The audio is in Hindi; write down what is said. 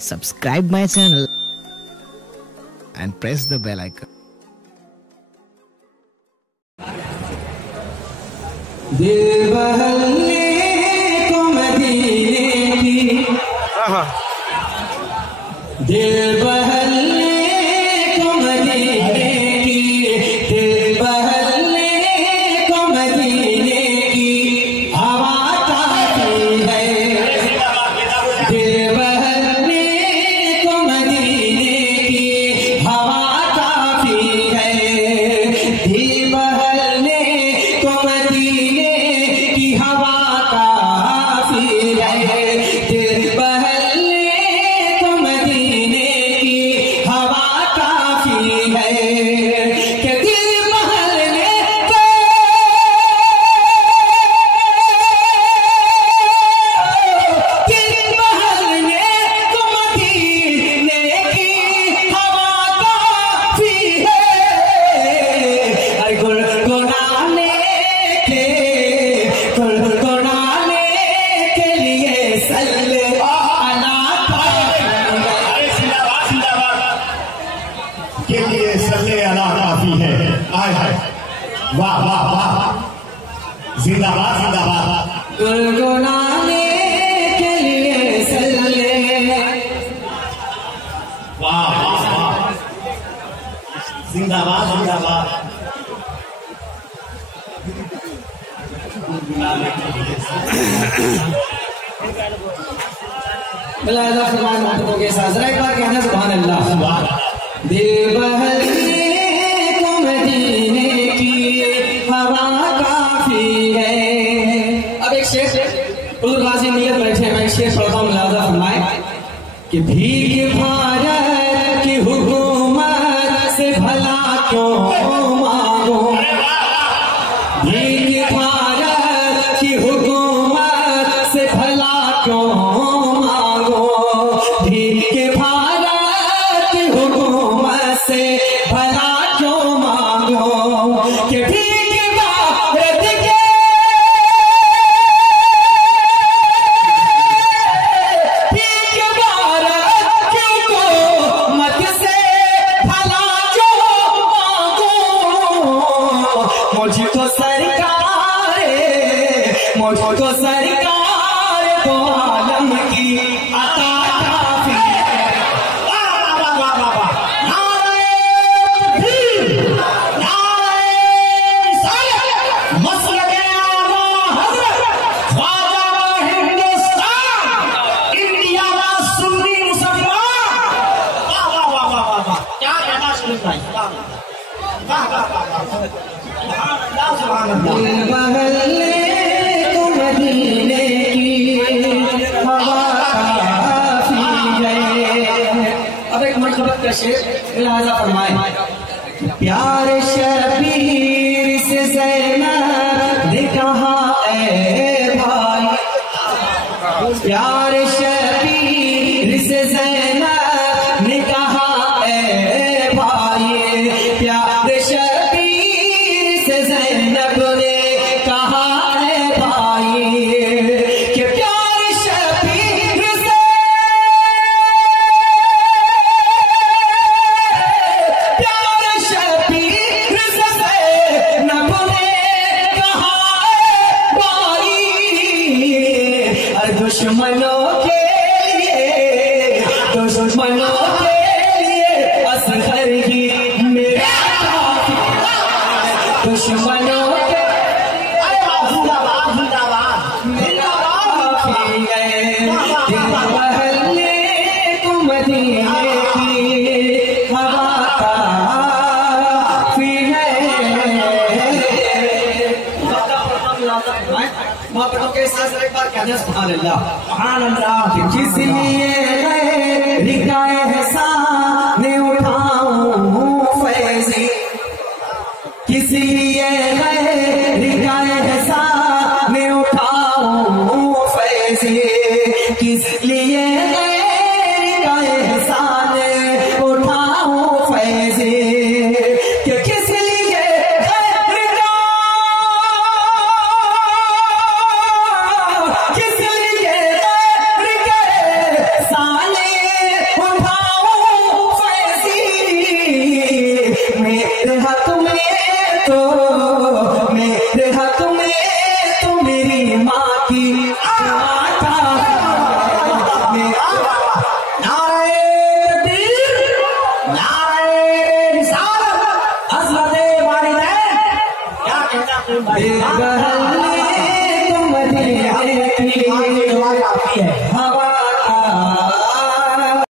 subscribe my channel and press the bell icon. दिल बहलने को मदीने की, दिल बहलने को मदीने की, दिल बहलने को मदीने की हवा काफी है। दिल बहलने को मदीने की हवा काफी है। दिल बहलने को मदीने की हवा काफी है। दिल बहलने को मदीने की हवा काफी है। कि दिल बहलने को, दिल बहलने को मदीने की हवा काफी है। अरे गुनगुनाने के लिए सल्ले अला के लिए सल्ले अला काफी है। आय हाय, वाह वाह वाह, जिंदाबाद जिंदाबाद। गुनगुनाने के लिए सल्ले, वाह वाह वाह, जिंदाबाद जिंदाबाद। मुलाहिदा फरमाए मोहब्बतों के साथ जरा एक बार कहना सुभान अल्लाह। दिल बहलने को मदीने की हवा काफी है। अब एक शेर उर्दू गाजी नियत बैठे, मैं एक शेर पढ़ता हूँ, मुलाहिदा फरमाए कि भीख भारत की हुकूमत से भला क्यों मांगो, भीख भारत की हुकूमत से भला क्यों मांगो, भीख भारत की हुकूमत से भला क्यों मांगो। कि भीख भारत के, भीख भारत की हुकूमत से भला क्यों मांगो। मुझको सरकार, मुझको सरकार तो आलम की अता काफी है। वाह वाह वाह वाह वाह, नारे तकबीर, नारे रिसालत, मसलके आला हज़रत ख्वाजा हिंदुस्तान, इंडिया का सुन्नी मुसलमान। वाह वाह वाह वाह वाह वाह, क्या कहना शरीफ भाई, वाह वाह वाह वाह, सुभान अल्लाह सुभान अल्लाह। दिल बहलने को मदीने की हवा काफी है। अब एक मरतबत का शेर मुलाहिजा फरमाए। प्यार शबीर से ज़ैनब ने कहा ऐ भाई, प्यार शबीर से ज़ैनब ने कहा ऐ भाई, प्यार शबीर से ज़ैनब ने कहा ऐ भाई। कि प्यार शबीर से, प्यार शबीर से ज़ैनब ने कहा ऐ भाई। और दुश्मनों के लिए, दुश्मनों के लिए असगर ही मेरा काफी है। दुश्मनों के अरे वाह, जिंदाबाद जिंदाबाद मेरा काफी है। दिल बहलने को मदीने की हवा काफी है। मोहब्बतों के साथ एक बार कहना सुभान अल्लाह, सुभान अल्लाह। किस लिए रिकाए एहसान में उठाऊं फैज़ी, किस लिए रिकाए एहसान में उठाऊं फैज़ी, किस लिए रिकाए एहसान में उठाऊं फैज़ी। कि किस लिए किस लिए साले में तो मेरे हक में तो मेरी माँ की माता है।